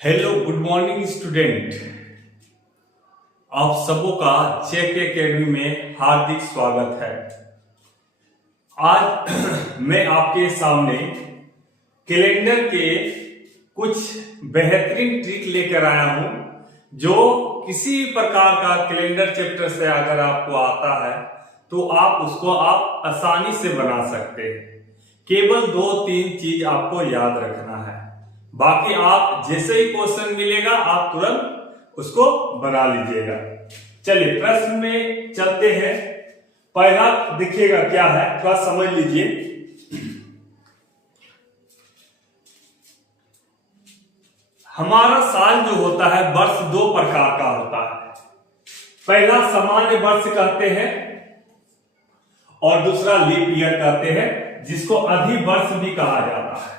Hello good morning student. आप सबों का चेक एकेडमी में हार्दिक स्वागत है। आज मैं आपके सामने कैलेंडर के कुछ बेहतरीन ट्रिक लेकर आया हूं, जो किसी प्रकार का कैलेंडर चैप्टर से अगर आपको आता है तो आप उसको आसानी से बना सकते हैं। केवल 2-3 चीज आपको याद रखना है, बाकी आप जैसे ही क्वेश्चन मिलेगा आप तुरंत उसको बना लीजिएगा। चलिए प्रश्न में चलते हैं। पहला देखिएगा क्या है, थोड़ा समझ लीजिए। हमारा साल जो होता है वर्ष 2 प्रकार का होता है। पहला सामान्य वर्ष कहते हैं और दूसरा लीप ईयर कहते हैं, जिसको अधिवर्ष भी कहा जाता है।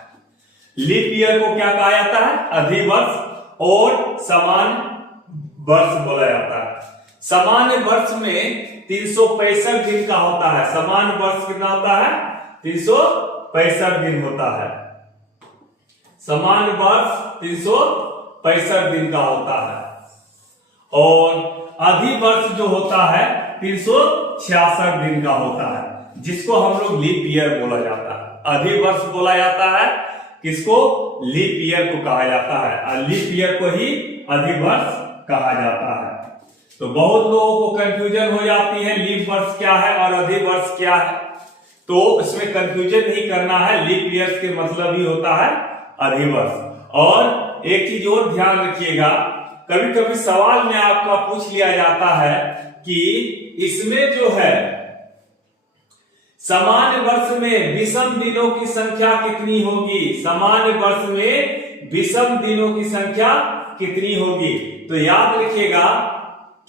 लीप ईयर को क्या कहा जाता है? अधिवर्ष। और सामान्य वर्ष बोला जाता है। सामान्य वर्ष में 365 दिन का होता है। सामान्य वर्ष कितना होता है? 365 दिन होता है। सामान्य वर्ष 365 दिन का होता है और अधिवर्ष जो होता है 366 दिन का होता है, जिसको हम लोग लीप ईयर बोला जाता है। अधिवर्ष बोला जाता है, किसको? लीप ईयर को कहा जाता है और लीप ईयर को ही अधिवर्ष कहा जाता है। तो बहुत लोगों को कंफ्यूजन हो जाती है, लीप वर्ष क्या है और अधिवर्ष क्या है। तो इसमें कंफ्यूजन नहीं करना है। लीप ईयर के मतलब ही होता है अधिवर्ष। और एक चीज और ध्यान रखिएगा, कभी कभी सवाल में आपका पूछ लिया जाता है कि इसमें जो है सामान्य वर्ष में विषम दिनों की संख्या कितनी होगी? सामान्य वर्ष में विषम दिनों की संख्या कितनी होगी? तो याद रखिएगा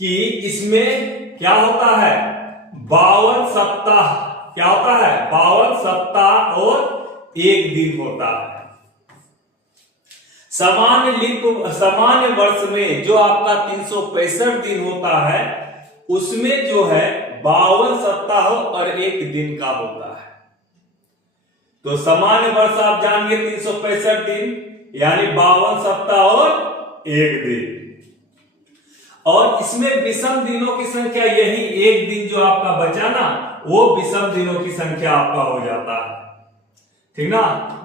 कि इसमें क्या होता है? 52 सप्ताह। क्या होता है? 52 सप्ताह और 1 दिन होता है। सामान्य वर्ष में जो आपका 365 दिन होता है, उसमें जो है 52 सप्ताह और 1 दिन का होता है। तो सामान्य वर्ष आप जानिए 365 दिन, यानी 52 सप्ताह और 1 दिन। और इसमें विषम दिनों की संख्या यही 1 दिन जो आपका बचा ना, वो विषम दिनों की संख्या आपका हो जाता है। ठीक ना?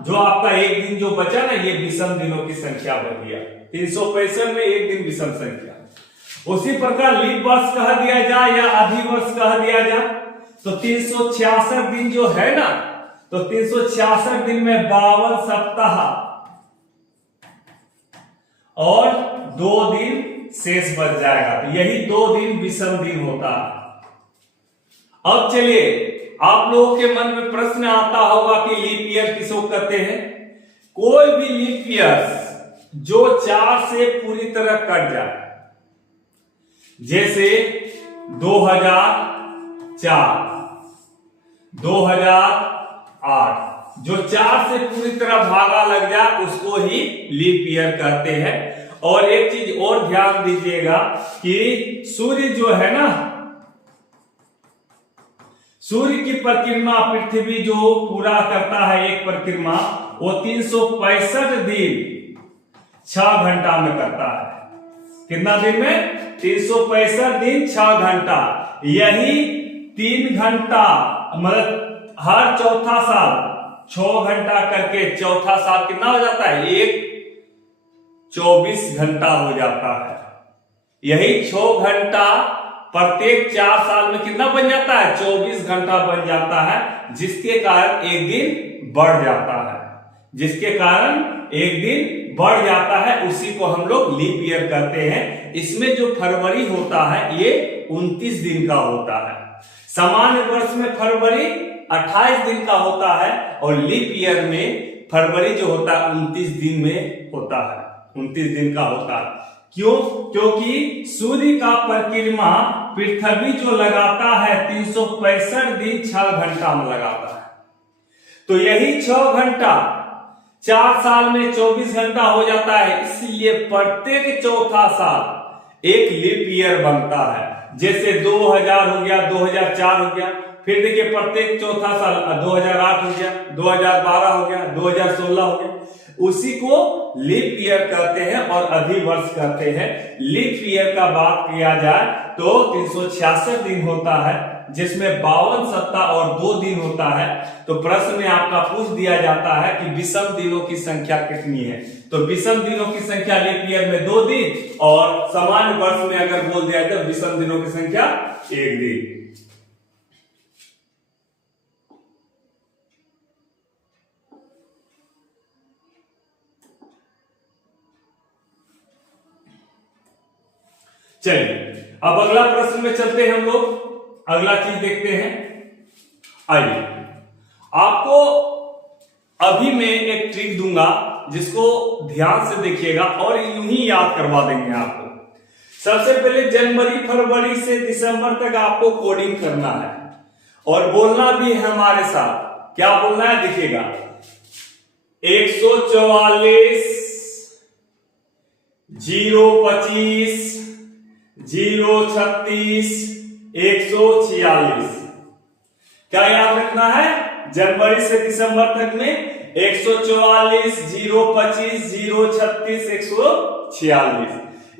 जो आपका 1 दिन जो बचा ना, ये विषम दिनों की संख्या बन गया। 365 में 1 दिन विषम संख्या। उसी प्रकार लीप वर्ष कह दिया जाए या अधिवर्ष कह दिया जाए, तो 366 दिन जो है ना, तो 366 दिन में 52 सप्ताह और 2 दिन शेष बच जाएगा। तो यही 2 दिन विषम दिन होता है। अब चलिए, आप लोगों के मन में प्रश्न आता होगा कि लीप ईयर किसको कहते हैं? कोई भी लीप ईयर जो 4 से पूरी तरह कट जाए, जैसे 2004, 2008, जो 4 से पूरी तरह भागा लग जाए उसको ही लीप ईयर कहते हैं। और एक चीज और ध्यान दीजिएगा कि सूर्य जो है ना, सूर्य की परिक्रमा पृथ्वी जो पूरा करता है एक परिक्रमा, वो 365 दिन 6 घंटा में करता है। कितना दिन में? 365 दिन 6 घंटा। यही 3 घंटा मतलब हर चौथा साल 6 घंटा करके चौथा साल कितना हो जाता है? 24 घंटा हो जाता है। यही 6 घंटा प्रत्येक 4 साल में कितना बन जाता है? 24 घंटा बन जाता है, जिसके कारण 1 दिन बढ़ जाता है। जिसके कारण 1 दिन बढ़ जाता है, उसी को हम लोग लीप ईयर कहते हैं। इसमें जो फरवरी होता है ये 29 दिन का होता है। सामान्य वर्ष में फरवरी 28 दिन का होता है और लीप ईयर में फरवरी जो होता है 29 दिन में होता है। 29 दिन का होता है। क्यों? क्योंकि सूर्य का परिक्रमा पृथ्वी जो लगाता है 365 दिन 6 घंटा में लगाता है। तो यही 6 घंटा 4 साल में 24 घंटा हो जाता है। इसलिए प्रत्येक चौथा साल एक लीप ईयर बनता है। जैसे 2000 हो गया, 2004 हो गया, फिर देखिए प्रत्येक चौथा साल 2008 हो गया, 2012 हो गया, 2016 हो गया। उसी को लीप ईयर कहते हैं और अधिवर्ष कहते हैं। लीप ईयर का बात किया जाए तो 366 दिन होता है, जिसमें 52 सप्ताह और 2 दिन होता है। तो प्रश्न में आपका पूछ दिया जाता है कि विषम दिनों की संख्या कितनी है। तो विषम दिनों की संख्या लीप ईयर में 2 दिन और सामान्य वर्ष में अगर बोल दिया तो विषम दिनों की संख्या 1 दिन। चलिए अब अगला प्रश्न में चलते हैं हम लोग, अगला चीज देखते हैं। आइए आपको अभी मैं एक ट्रिक दूंगा जिसको ध्यान से देखिएगा और यूं ही याद करवा देंगे आपको। सबसे पहले जनवरी फरवरी से दिसंबर तक आपको कोडिंग करना है और बोलना भी है हमारे साथ। क्या बोलना है देखिएगा, 144 025 036 146। क्या याद रखना है, जनवरी से दिसंबर तक में 144 025 036 146।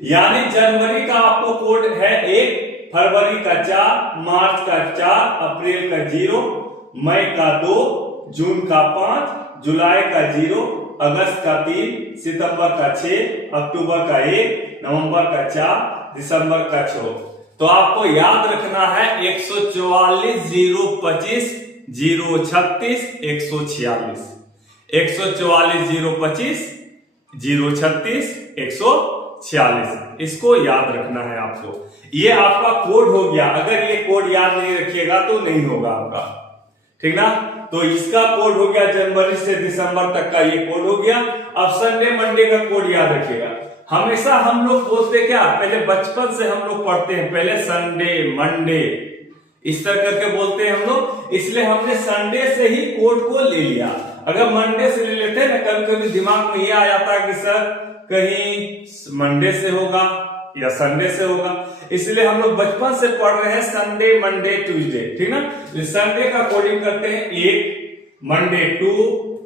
यानी जनवरी का आपको कोड है 1, फरवरी का 4, मार्च का 4, अप्रैल का 0, मई का 2, जून का 5, जुलाई का 0, अगस्त का 3, सितंबर का 6, अक्टूबर का 1, नवंबर का 4, दिसंबर का 6। तो आपको याद रखना है 144 025 036 146, 144 025 036 146। इसको याद रखना है आपको। ये आपका कोड हो गया। अगर ये कोड याद नहीं रखिएगा तो नहीं होगा आपका, ठीक ना। तो इसका कोड हो गया, जनवरी से दिसंबर तक का ये कोड हो गया। अब संडे मंडे का कोड याद रखिएगा। हमेशा हम लोग बोलते क्या, पहले बचपन से हम लोग पढ़ते हैं, पहले संडे मंडे इस तरह करके बोलते हैं हम लोग, इसलिए हमने संडे से ही कोड को ले लिया। अगर मंडे से ले लेते हैं ना, कभी कभी दिमाग में ये आ जाता है कि सर कहीं मंडे से होगा या संडे से होगा, इसलिए हम लोग बचपन से पढ़ रहे हैं संडे मंडे ट्यूसडे, ठीक ना। संडे का कोडिंग करते हैं 1, मंडे 2,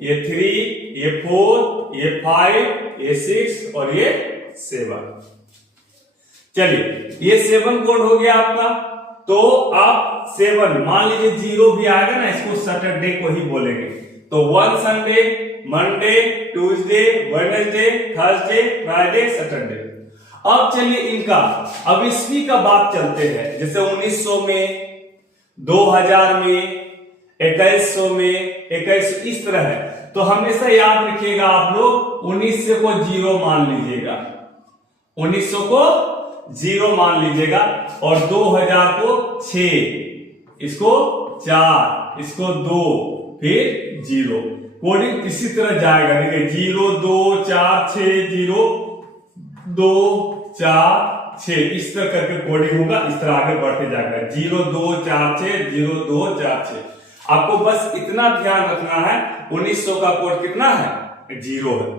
ये 3, ये 4, ये 5, ये 6 और ये 7। चलिए ये 7 कोड हो गया आपका। तो आप 7 मान लीजिए 0 भी आएगा ना, इसको सैटरडे को ही बोलेंगे। तो 1 Sunday, Monday, Tuesday, Wednesday, Thursday, Friday, Saturday. अब चलिए इनका अब ईस्वी का बात चलते हैं, जैसे 1900 में, 2000 में, 2100 में, 2100 इस तरह है। तो हमेशा याद रखिएगा आप लोग 1900 को 0 मान लीजिएगा, 1900 को 0 मान लीजिएगा और 2000 को 6, इसको 4, इसको 2, फिर 0। कोडिंग इसी तरह जाएगा, देखिए 0 2 4 6 0 2 4 6 इस तरह करके कोडिंग होगा। इस तरह आगे बढ़ते जाएगा 0 2 4 6 0 2 4 6। आपको बस इतना ध्यान रखना है 1900 का कोड कितना है, 0 है।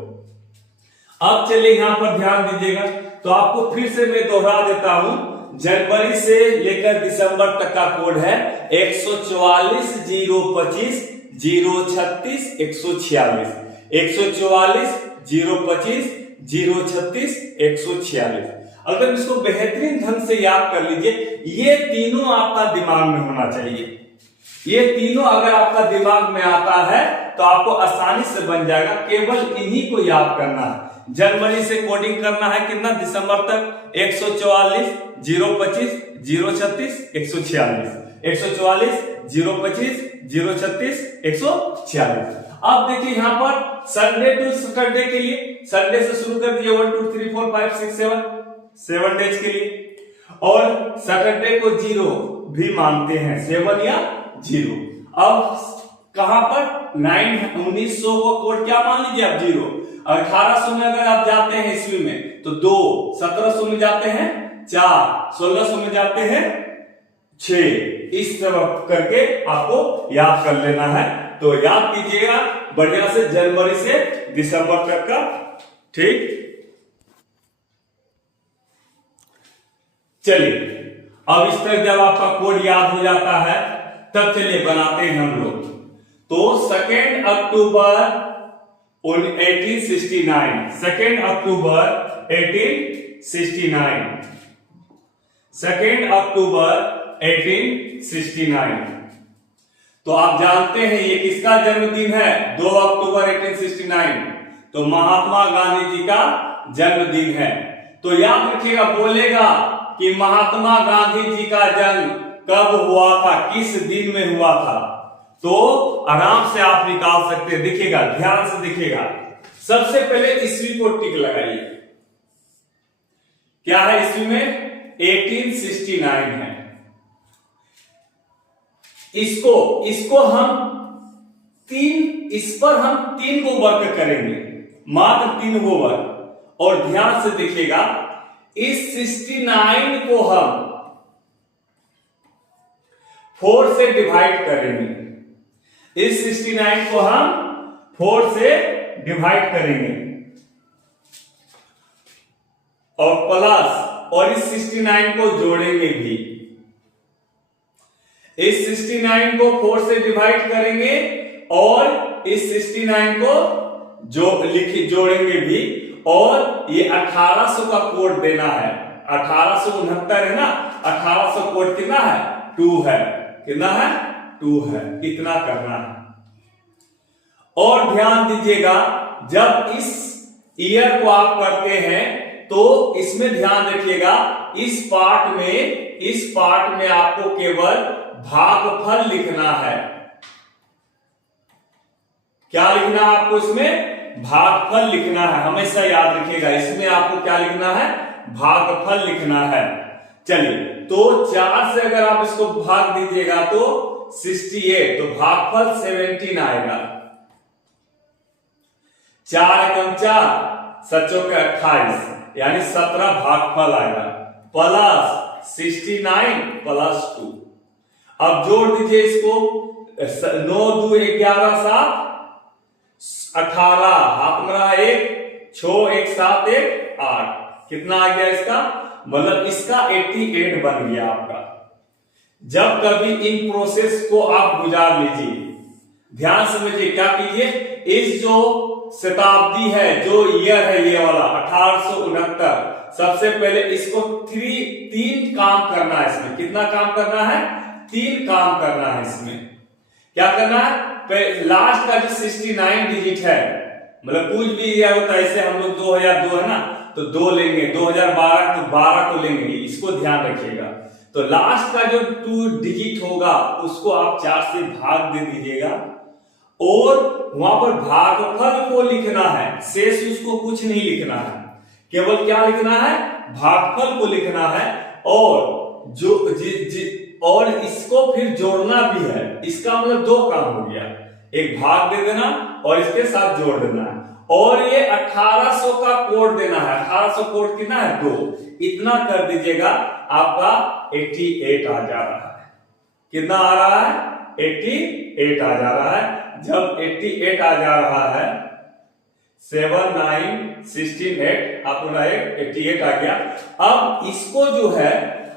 अब चलिए यहां पर ध्यान दीजिएगा। तो आपको फिर से मैं दोहरा देता हूं, जनवरी से लेकर दिसंबर तक का कोड है 144 025 036 146, 144 025 036 146। अगर इसको बेहतरीन ढंग से याद कर लीजिए, ये तीनों आपका दिमाग में होना चाहिए। ये तीनों अगर आपका दिमाग में आता है तो आपको आसानी से बन जाएगा। केवल इन्हीं को याद करना है। जनवरी से कोडिंग करना है कितना, दिसंबर तक 144 025 036 146, 144 025 036 146। अब देखिए यहां पर संडे टू सैटरडे के लिए, संडे से शुरू कर दिए 1 2 3 4 5 6 7 डेज के लिए, और सैटरडे को 0 भी मानते हैं, 7 या 0। अब कहां पर 1900 को कोड क्या मान लीजिए आप, 0। 1800 में अगर आप जाते हैं ईस्वी में तो 2, 1700 में जाते हैं 4, 1600 में जाते हैं 6। इस तरह करके आपको याद कर लेना है। तो याद कीजिएगा बढ़िया से जनवरी से दिसंबर तक का, ठीक। चलिए अब इस तरह जब आपका कोड याद हो जाता है तब चलिए बनाते हैं हम लोग। तो 2 अक्टूबर 1869, 2 अक्टूबर 1869, 2 अक्टूबर 1869। तो आप जानते हैं ये किसका जन्मदिन है? 2 अक्टूबर 1869, तो महात्मा गांधी जी का जन्मदिन है। तो याद रखिएगा, बोलेगा कि महात्मा गांधी जी का जन्म कब हुआ था, किस दिन में हुआ था, तो आराम से आप निकाल सकते हैं। देखिएगा, ध्यान से देखिएगा। सबसे पहले ईस्वी को टिक लगाइए। क्या है ईस्वी में? 1869 है। इसको हम इस पर हम 3 गो वर्क करेंगे, मात्र 3 गो वर्क। और ध्यान से देखिएगा, इस 69 को हम 4 से डिवाइड करेंगे। इस 69 को हम 4 से डिवाइड करेंगे और प्लस, और इस 69 को जोड़ेंगे भी। इस 69 को 4 से डिवाइड करेंगे और इस 69 को जोड़ेंगे भी। और ये 1800 का कोड देना है। 1869 है ना, 1800 कोड कितना है? 2 है। कितना है? 2 है। इतना करना है। और ध्यान दीजिएगा, जब इस ईयर को आप करते हैं तो इसमें ध्यान रखिएगा, इस पार्ट में आपको केवल भागफल लिखना है। क्या लिखना है आपको? इसमें भागफल लिखना है। हमेशा याद रखिएगा, इसमें आपको क्या लिखना है? भागफल लिखना है। चलिए, तो 4 से अगर आप इसको भाग दीजिएगा तो 68, तो भागफल 17 आएगा। 4 एकम 4, 7 चौके 28, यानी 17 भागफल आएगा। Plus 69 plus 2। अब जोड़ दीजिए इसको, 9 2 11 7 18, हाथ में रहा 1, 6 1 7 1 8। कितना आ गया इसका? मतलब इसका 88 बन गया आपका। जब कभी इन प्रोसेस को आप गुजार लीजिए, ध्यान समझिए, क्या कीजिए, इस जो शताब्दी है, जो ईयर है ये वाला 1869, सबसे पहले इसको 3 काम करना है। इसमें कितना काम करना है? 3 काम करना है। इसमें क्या करना है? लास्ट का जो 69 डिजिट है, मतलब कुछ भी ईयर होता है, ऐसे हम लोग 2002 है ना, तो 2 लेंगे, 2012 तो 12 को लेंगे, इसको ध्यान रखिएगा। तो लास्ट का जो 2 डिजिट होगा उसको आप 4 से भाग दे दीजिएगा और वहां पर भागफल को लिखना है, शेष उसको कुछ नहीं लिखना है, केवल क्या लिखना है? भागफल को लिखना है। और और इसको फिर जोड़ना भी है। इसका मतलब 2 काम हो गया, एक भाग दे देना और इसके साथ जोड़ देना है। और ये 1800 का कोड देना है। 1800 कोड कितना है? 2। इतना कर दीजिएगा, आपका 88 आ जा रहा है। कितना आ रहा है? 88 आ जा रहा है। जब 88 आ जा रहा है, 7 9 16 8, आपका 88 आ गया। अब इसको जो है,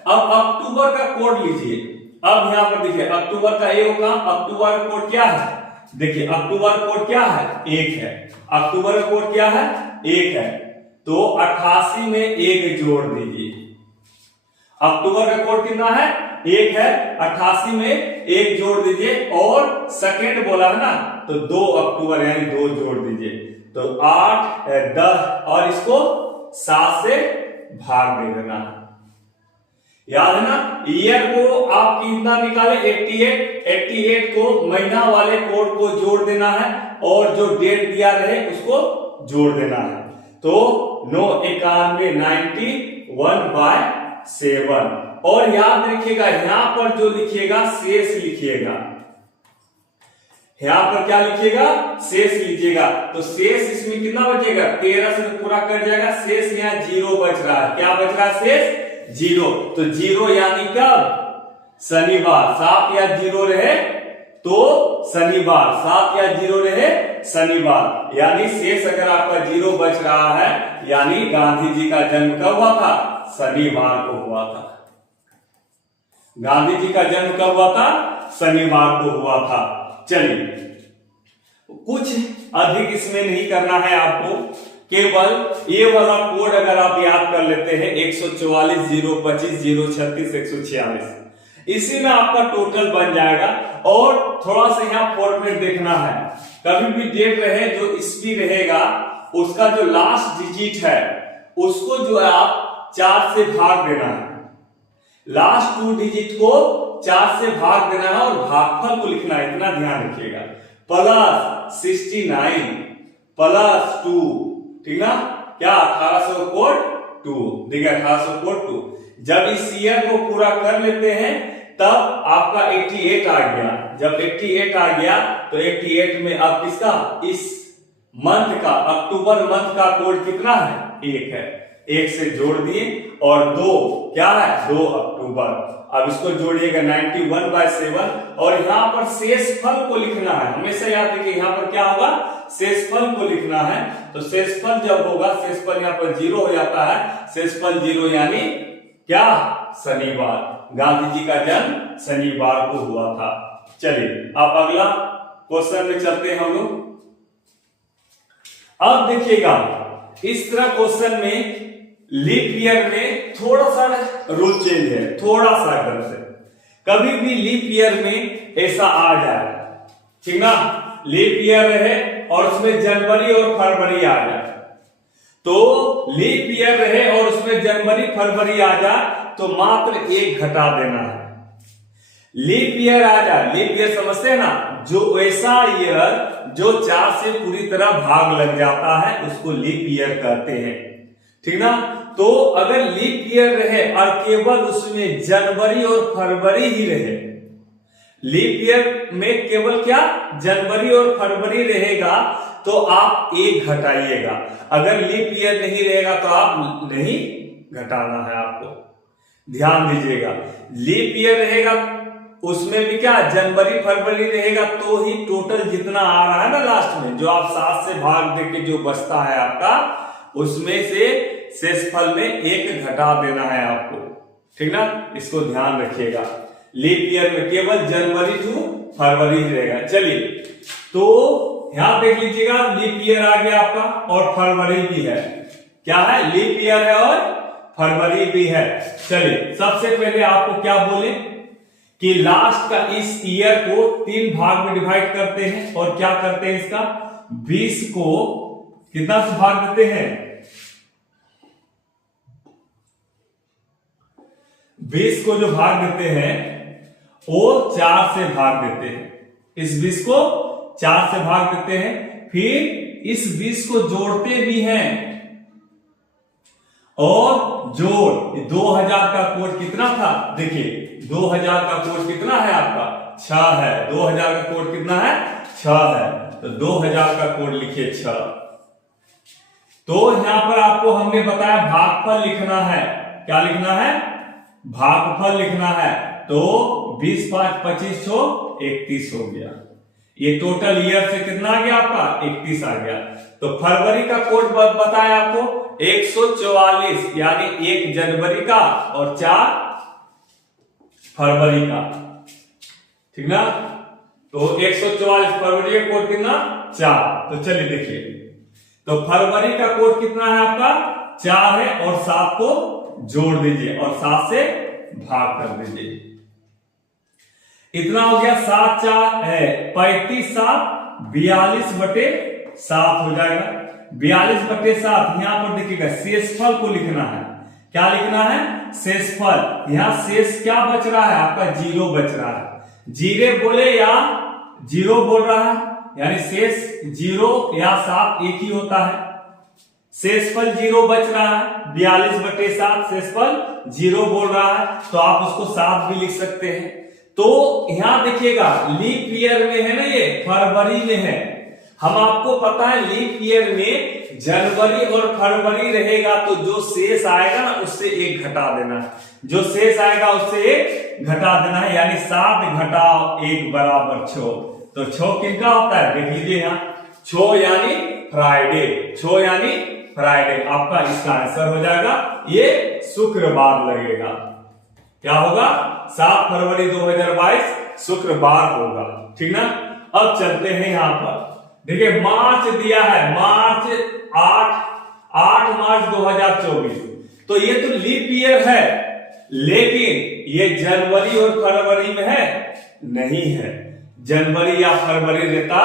अब अक्टूबर का कोड लीजिए। अब यहां पर देखिए, अक्टूबर का ये होगा। अक्टूबर का कोड क्या है? देखिए, अक्टूबर कोड क्या है? 1 है। अक्टूबर का कोड क्या है? 1 है। तो 88 में 1 जोड़ दीजिए। अक्टूबर का कोड कितना है? 1 है। 88 में 1 जोड़ दीजिए और सेकेंड बोला है ना, तो 2 अक्टूबर यानी 2 जोड़ दीजिए। तो 8 10 और इसको 7 से भाग दे देना। याद है ना? ईयर को आप कितना निकाले? 88 को महीना वाले कोड को जोड़ देना है और जो डेट दिया रहे उसको जोड़ देना है। तो 9 91 91/7। और याद रखिएगा, यहां पर जो लिखिएगा शेष लिखिएगा। यहां पर क्या लिखिएगा? शेष लीजिएगा। तो शेष इसमें कितना बचेगा? 13 से पूरा कर जाएगा। शेष यहाँ 0 बच रहा है। क्या बच रहा है? शेष 0। तो 0 यानी कब? शनिवार। 7 या 0 रहे तो शनिवार, 7 या 0 रहे शनिवार, यानी शेष अगर आपका 0 बच रहा है, यानी गांधी जी का जन्म कब हुआ था? शनिवार को हुआ था। गांधी जी का जन्म कब हुआ था? शनिवार को हुआ था। चलिए, कुछ अधिक इसमें नहीं करना है आपको, केवल ये वाला कोड अगर आप याद कर लेते हैं 144 025 036 146, इसी में आपका टोटल बन जाएगा। और थोड़ा सा यहाँ फॉर्मेट देखना है, कभी भी डेट रहे जो ईस्वी रहेगा उसका जो लास्ट डिजिट है उसको जो है आप 4 से भाग देना है, लास्ट 2 डिजिट को 4 से भाग देना है और भागफल को लिखना है, इतना ध्यान रखिएगा। प्लस 69 प्लस 2, ठीक ना, क्या 1800 कोड 2, देखिए 1800 कोड 2। जब इस ईयर को पूरा कर लेते हैं तब आपका 88 आ गया। जब 88 आ गया तो 88 में अब किसका, इस मंथ का, अक्टूबर मंथ का कोड कितना है, 1 है, 1 से जोड़ दिए और 2 क्या है, 2 अक्टूबर। अब इसको जोड़िएगा 91/7 और यहाँ पर शेषफल को लिखना है, हमेशा याद रखिए यहाँ पर क्या होगा, शेषफल को लिखना है। तो शेषफल जब होगा, शेषफल यहाँ पर 0 हो जाता है, शेषफल 0 यानी क्या, शनिवार। गांधी जी का जन्म शनिवार को हुआ था। चलिए अब अगला क्वेश्चन में चलते हैं हम लोग। अब देखिएगा इस तरह क्वेश्चन में लीप ईयर में थोड़ा सा रूल चेंज है, थोड़ा सा गलत है। कभी भी लीप ईयर में ऐसा आ जाए, ठीक ना, लीप ईयर रहे और उसमें जनवरी और फरवरी आ जाए, तो लीप ईयर रहे और उसमें जनवरी फरवरी आ जाए तो मात्र 1 घटा देना है। लीप ईयर आ जाए, लीप ईयर समझते हैं ना, जो ऐसा ईयर जो 4 से पूरी तरह भाग लग जाता है उसको लीप ईयर कहते हैं, ठीक ना। तो अगर लीप ईयर रहे और केवल उसमें जनवरी और फरवरी ही रहे, लीप ईयर में केवल क्या, जनवरी और फरवरी रहेगा तो आप 1 घटाइएगा। अगर लीप ईयर नहीं रहेगा तो आप नहीं घटाना है, आपको ध्यान दीजिएगा। लीप ईयर रहेगा उसमें भी क्या, जनवरी फरवरी रहेगा तो ही टोटल जितना आ रहा है ना लास्ट में, जो आप 7 से भाग देके जो बचता है आपका, उसमें से शेषफल में 1 घटा देना है आपको, ठीक ना, इसको ध्यान रखिएगा। लीप ईयर में केवल जनवरी टू फरवरी रहेगा। चलिए तो यहां देख लीजिएगा, लीप ईयर आ गया आपका और फरवरी भी है, क्या है, लीप ईयर है और फरवरी भी है। चलिए सबसे पहले आपको क्या बोले कि लास्ट का इस ईयर को 3 भाग में डिवाइड करते हैं और क्या करते हैं, इसका 20 को कितना से भाग देते हैं, 20 को जो भाग देते हैं वो 4 से भाग देते हैं। इस 20 को 4 से भाग देते हैं, फिर इस 20 को जोड़ते भी हैं और जोड़ 2000 का कोड कितना था, देखिए 2000 का कोड कितना है आपका, 6 है। 2000 का कोड कितना है, 6 है, तो 2000 का कोड लिखिए 6। तो यहां पर आपको हमने बताया भागफल लिखना है, क्या लिखना है, भागफल लिखना है। तो 20 5 25 छो 31 हो गया। ये टोटल ईयर से कितना आ गया आपका, 31 आ गया। तो फरवरी का कोड बताया आपको 144, यानी 1 जनवरी का और 4 फरवरी का, ठीक ना। तो 144 फरवरी का कोड कितना, 4। तो चलिए देखिए, तो फरवरी का कोड कितना है आपका, 4 है और 7 को जोड़ दीजिए और 7 से भाग कर दीजिए, इतना हो गया। 7 4 है 35, 7 42/7 हो जाएगा। 42/7 यहां पर देखिएगा शेषफल को लिखना है, क्या लिखना है, शेषफल। यहां शेष क्या बच रहा है आपका, 0 बच रहा है। जीरे बोले या 0 बोल रहा है, यानी शेष 0 या 7 एक ही होता है। शेषफल 0 बच रहा है, 42/7 शेषफल 0 बोल रहा है, तो आप उसको 7 भी लिख सकते हैं। तो यहां देखिएगा लीप ईयर में है ना, ये फरवरी में है। हम आपको पता है लीप ईयर में जनवरी और फरवरी रहेगा तो जो शेष आएगा ना उससे 1 घटा देना है, जो शेष आएगा उससे 1 घटा देना है, यानी 7 घटाओ 1 बराबर 6। तो 6 कितना होता है, देख लीजिए यहाँ 6 यानी फ्राइडे, 6 यानी फ्राइडे। आपका इसका आंसर हो जाएगा, ये शुक्रवार लगेगा। क्या होगा, 7 फरवरी 2022 शुक्रवार होगा, ठीक ना। अब चलते हैं यहां पर देखिए मार्च दिया है, मार्च 8 मार्च 2024, तो ये तो लीप ईयर है, लेकिन ये जनवरी और फरवरी में है नहीं है। जनवरी या फरवरी रहता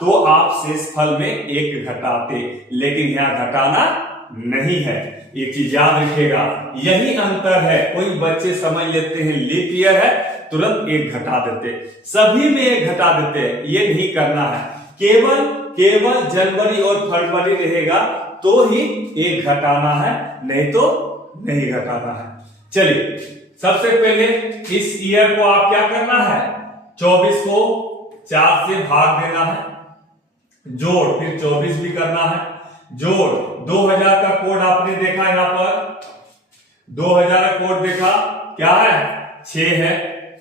तो आप शेषफल में एक घटाते, लेकिन यहां घटाना नहीं है। एक चीज याद रखिएगा, यही अंतर है। कोई बच्चे समझ लेते हैं लीप ईयर है तुरंत एक घटा देते, सभी में एक घटा देते हैं, ये नहीं करना है। केवल जनवरी और फरवरी रहेगा तो ही एक घटाना है, नहीं तो नहीं घटाना है। चलिए सबसे पहले इस ईयर को आप क्या करना है, 24 को 4 से भाग देना है, जोड़, फिर 24 भी करना है, जोड़। 2000 का कोड आपने देखा, यहां पर 2000 का कोड देखा, क्या है 6 है।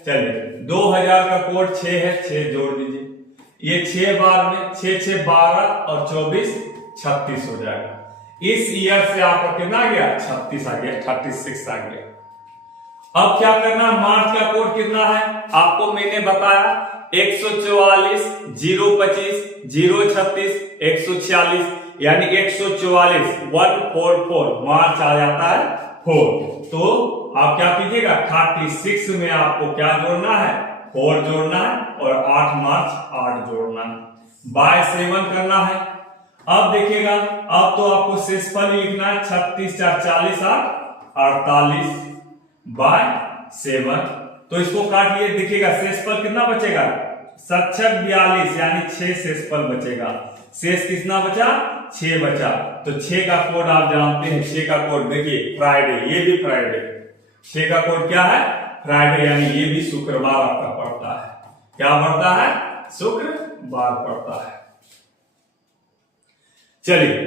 चलिए 2000 का कोड 6 है, 6 जोड़ दीजिए, ये 6 बार में 6 6 12 और 24 36 हो जाएगा। इस ईयर से आपका कितना आ गया, 36 आ गया, 36 आ गया। अब क्या करना, मार्च का कोड कितना है आपको मैंने बताया, 144 025 036 146, यानी 144 144 मार्च आ जाता है 4। तो आप क्या कीजिएगा, 36 में आपको क्या जोड़ना है, 4 जोड़ना है, और 8 मार्च 8 जोड़ना है, बाय 7 करना है। अब देखिएगा, अब तो आपको शेषफल ही लिखना है, 36 4 40 8 48 बाय 7। तो इसको काटिए, देखिएगा शेषफल कितना बचेगा, 7 42, यानी 6 शेषफल बचेगा। शेष कितना बचा, 6 बचा। तो 6 का कोड आप जानते हैं, 6 का कोड देखिए फ्राइडे, ये भी फ्राइडे, 6 का कोड क्या है, फ्राइडे, यानी ये भी शुक्रवार आपका पड़ता है। क्या पड़ता है, शुक्रवार पड़ता है। चलिए